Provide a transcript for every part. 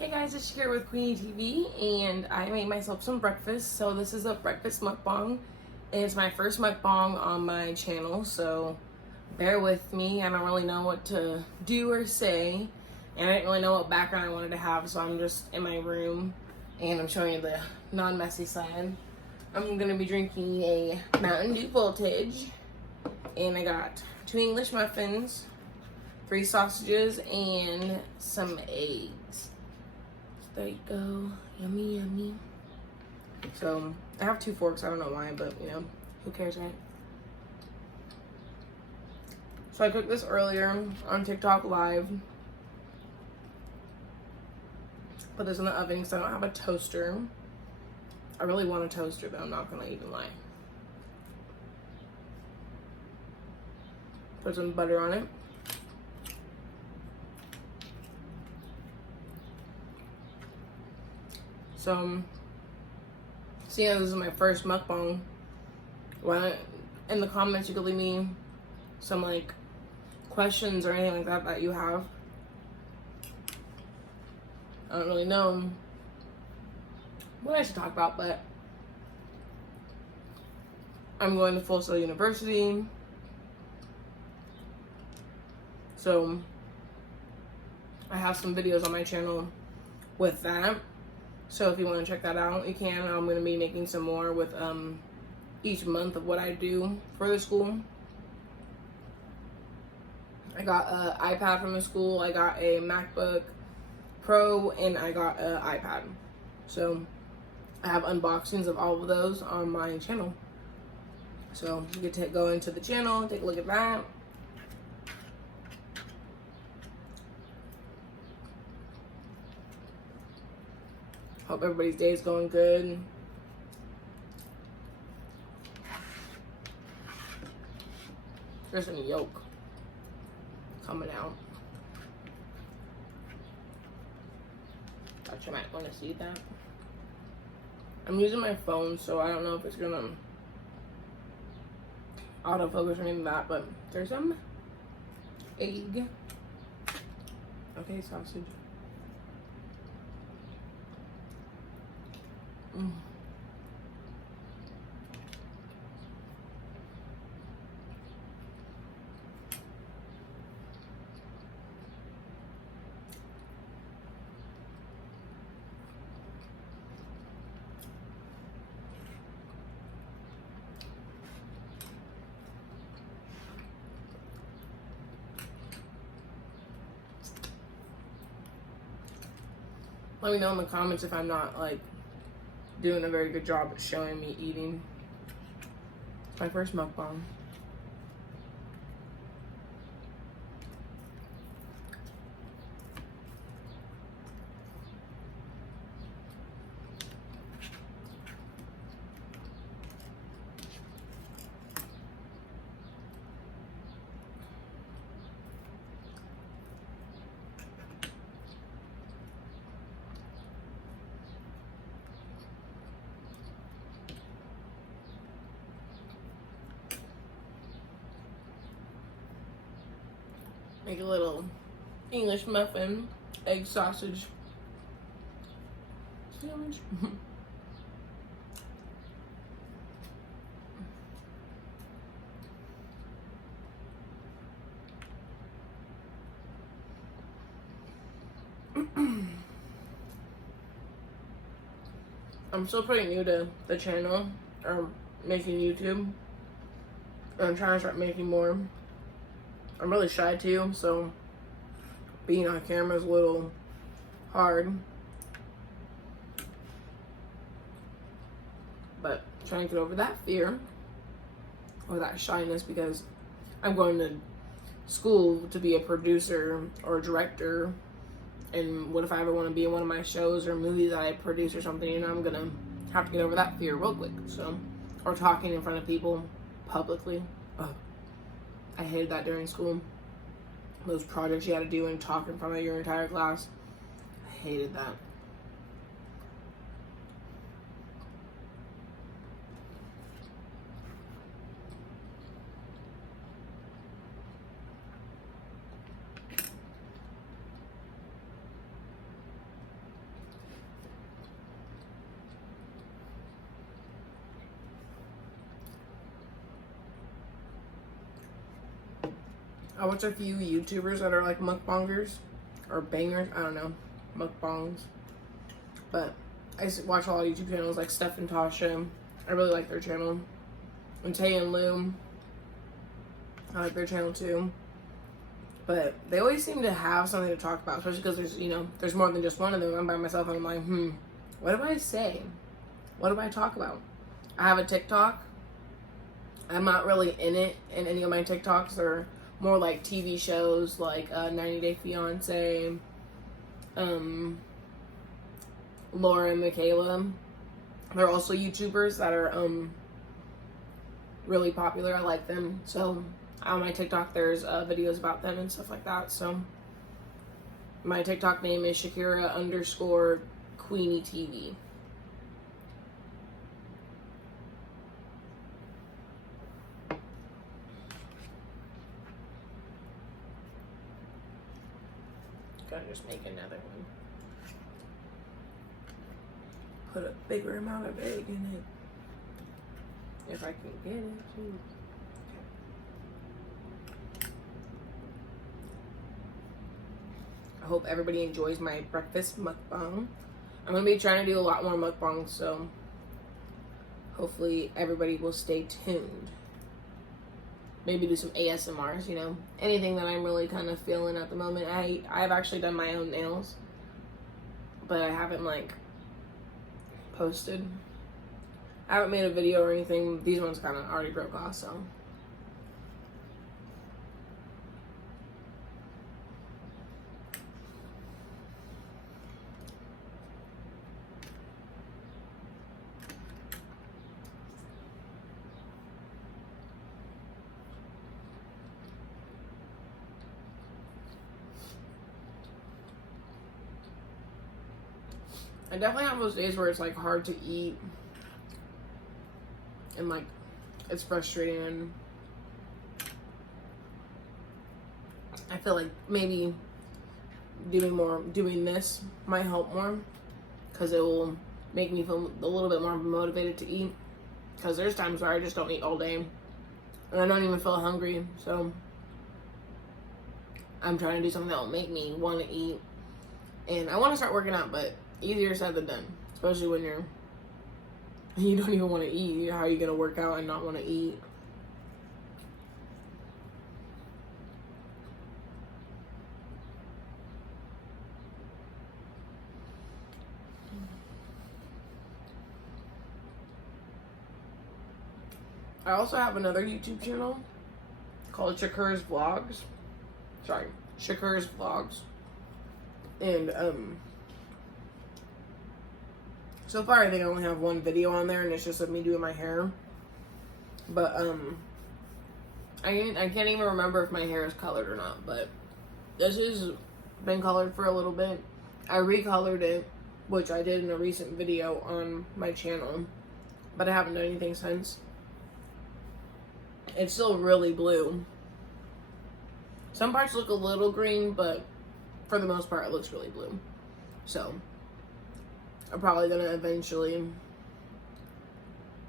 Hey guys, it's Shakira with Queenie TV, and I made myself some breakfast. So this is a breakfast mukbang, and it's my first mukbang on my channel, so bear with me. I don't really know what to do or say, and I didn't really know what background I wanted to have, so I'm just in my room, and I'm showing you the non-messy side. I'm gonna be drinking a Mountain Dew Voltage, and I got 2 English muffins, 3 sausages, and some eggs. There you go. Yummy, yummy. So, I have 2 forks. I don't know why, but, you know, who cares, right? So, I cooked this earlier on TikTok Live. Put this in the oven because I don't have a toaster. I really want a toaster, but I'm not going to even lie. Put some butter on it. So, seeing as this is my first mukbang, why in the comments you could leave me some like questions or anything like that that you have. I don't really know what I should talk about, but I'm going to Full Sail University, so I have some videos on my channel with that. So if you want to check that out, you can. I'm going to be making some more with each month of what I do for the school. I got an iPad from the school, I got a MacBook Pro, and I got an iPad. So I have unboxings of all of those on my channel. So you get to go into the channel, take a look at that. Hope everybody's day is going good. There's some yolk coming out. Thought you might want to see that. I'm using my phone, so I don't know if it's gonna autofocus or anything like that, but there's some egg. Okay, sausage. Let me know in the comments if I'm not like doing a very good job at showing me eating. It's my first mukbang. Make a little English muffin, egg sausage sandwich. I'm still pretty new to the channel, or making YouTube. I'm trying to start making more. I'm really shy too, so being on camera is a little hard. But trying to get over that fear or that shyness, because I'm going to school to be a producer or a director. And what if I ever want to be in one of my shows or movies that I produce or something, you know, I'm gonna have to get over that fear real quick. So, or talking in front of people publicly. Oh, I hated that during school. Those projects you had to do and talk in front of your entire class. I hated that. I watch a few YouTubers that are like mukbangers or bangers. I don't know, mukbangs. But I watch a lot of YouTube channels like Steph and Tasha. I really like their channel. And Tay and Lou, I like their channel too. But they always seem to have something to talk about, especially because there's, you know, there's more than just one of them. I'm by myself and I'm like, what do I say? What do I talk about? I have a TikTok. I'm not really in it in any of my TikToks. They're more like TV shows like 90 Day Fiance, Laura and Michaela. They're also YouTubers that are really popular. I like them. So on my TikTok there's videos about them and stuff like that. So my TikTok name is Shakira_QueenieTV. Gotta just make another one. Put a bigger amount of egg in it. If I can get it, too. I hope everybody enjoys my breakfast mukbang. I'm gonna be trying to do a lot more mukbangs, so hopefully everybody will stay tuned. Maybe do some ASMRs, you know, anything that I'm really kind of feeling at the moment. I've actually done my own nails, but I haven't like posted. I haven't made a video or anything. These ones kind of already broke off, so. I definitely have those days where it's like hard to eat and like it's frustrating, and I feel like maybe doing this might help more because it will make me feel a little bit more motivated to eat, because there's times where I just don't eat all day and I don't even feel hungry. So I'm trying to do something that will make me want to eat, and I want to start working out, but easier said than done, especially when you don't even want to eat. How are you going to work out and not want to eat? I also have another YouTube channel called Shakira's Vlogs. Shakira's Vlogs. And so far I think I only have one video on there, and it's just of me doing my hair. But I can't even remember if my hair is colored or not, but this has been colored for a little bit. I recolored it, which I did in a recent video on my channel, but I haven't done anything since. It's still really blue. Some parts look a little green, but for the most part it looks really blue. So I'm probably gonna eventually,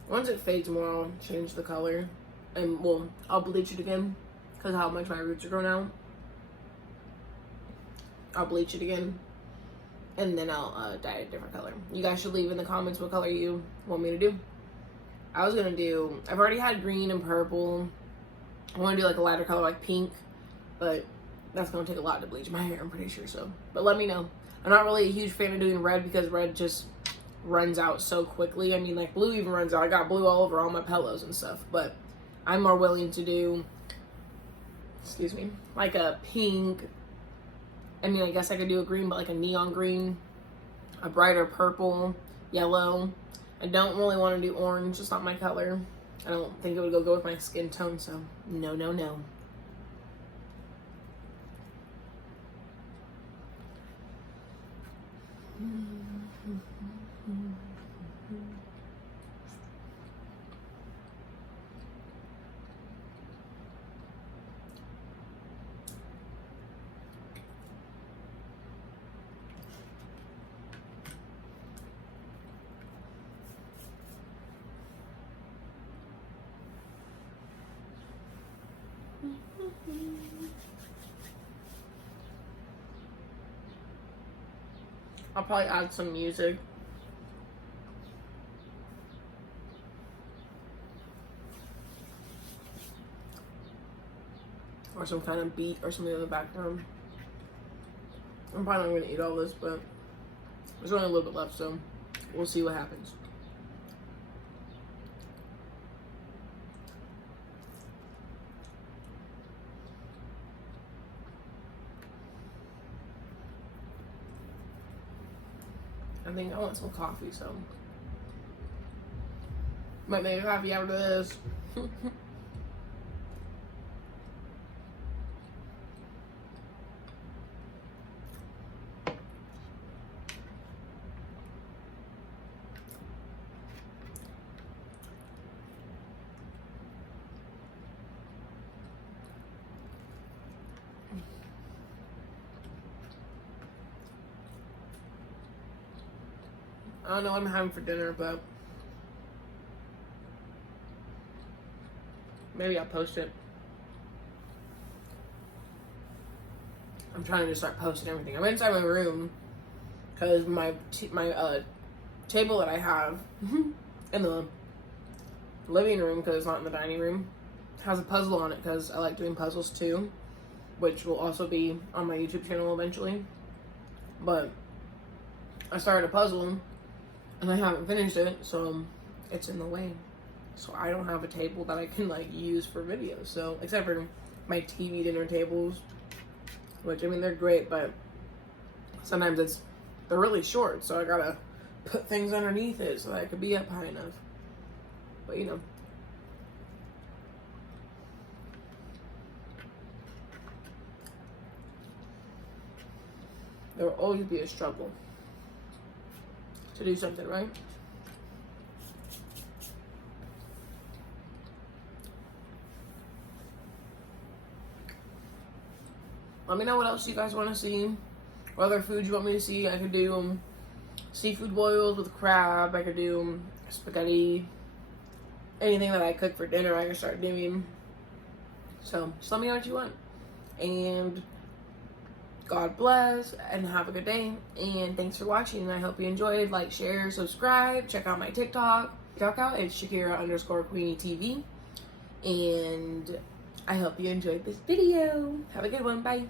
once it fades more, I'll change the color, and well, I'll bleach it again because how much my roots are growing out. I'll bleach it again, and then I'll dye it a different color. You guys should leave in the comments what color you want me to do. I've already had green and purple. I want to do like a lighter color like pink, but that's gonna take a lot to bleach my hair, I'm pretty sure. So, but let me know. I'm not really a huge fan of doing red because red just runs out so quickly. I mean, like blue even runs out. I got blue all over all my pillows and stuff, but I'm more willing to do, excuse me, like a pink. I mean, I guess I could do a green, but like a neon green, a brighter purple, yellow. I don't really want to do orange. It's not my color. I don't think it would go with my skin tone, so no, no, no. I'll probably add some music. Or some kind of beat or something in the background. I'm probably not going to eat all this, but there's only a little bit left, so we'll see what happens. I think I want some coffee, so might make a coffee after this. I don't know what I'm having for dinner, but maybe I'll post it. I'm trying to start posting everything. I'm inside my room because my table that I have in the living room, because it's not in the dining room, has a puzzle on it because I like doing puzzles too, which will also be on my YouTube channel eventually. But I started a puzzle and I haven't finished it, so it's in the way. So I don't have a table that I can like use for videos. So except for my TV dinner tables, which I mean they're great, but sometimes they're really short, so I gotta put things underneath it so that I could be up high enough. But you know. There will always be a struggle to do something, right? Let me know what else you guys want to see. What other foods you want me to see. I could do seafood boils with crab. I could do spaghetti. Anything that I cook for dinner, I can start doing. So just let me know what you want. And God bless and have a good day. And thanks for watching. I hope you enjoyed. Like, share, subscribe. Check out my TikTok. It's Shakira_Queenie TV. And I hope you enjoyed this video. Have a good one. Bye.